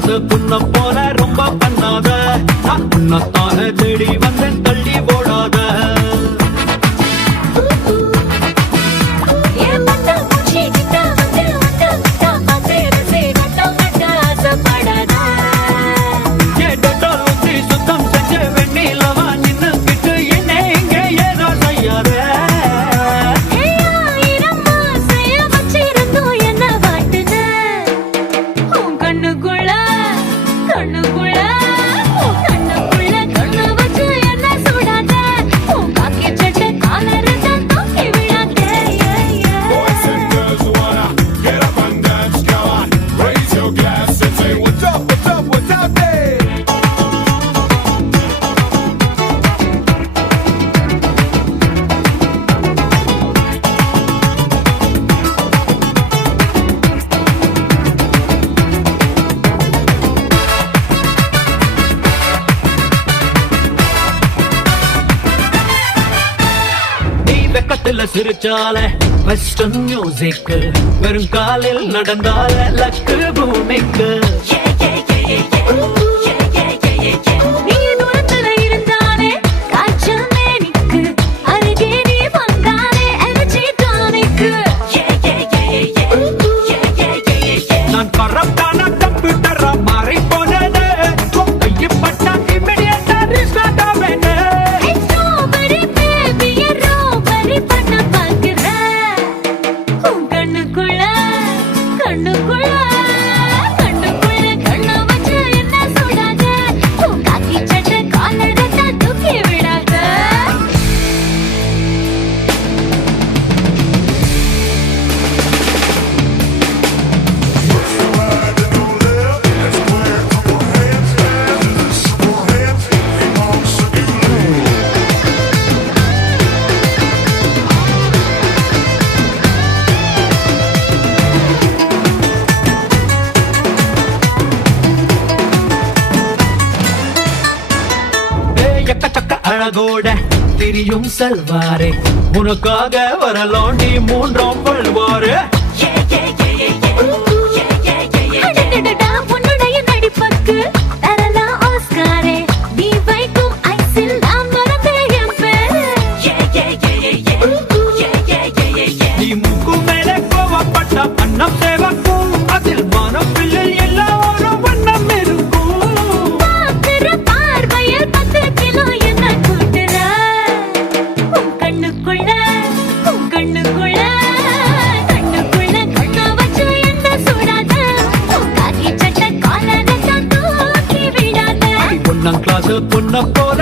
class புண்ண போல ரொம்ப பண்ணாத நான் உன்னத்தான தேடி வந்தேன் தள்ளி போடாத சிரிச்சால வெஸ்டர்ன் மியூசிக் வெறும் காலில் நடந்தால லக்கு பூமிக்கு நான் கரப்டான கம்ப்யூட்டரா மாறி போனது கைப்பட்டா இமிடியேட்டா ரீஸ்டார்ட் ஆவேன் அழகோட திரியும் செல்வாரே உனக்காக வரலாண்டி மூன்றாம் பல்வாரு உன்னுடைய நடிப்புக்கு தரலாம் ஆஸ்காரே நீ வைக்கும் ஐசில் நான் மறந்தேன் பேரு நீ மூக்கு மேலே கோவப்பட்ட அன்னம் சேவக்கும் அதில் மனம் பிள்ளை எல்லாரும் வண்ணம் இருக்கும் பார்வையில் 10 கிலோ கிளாஸ் பொண்ண போற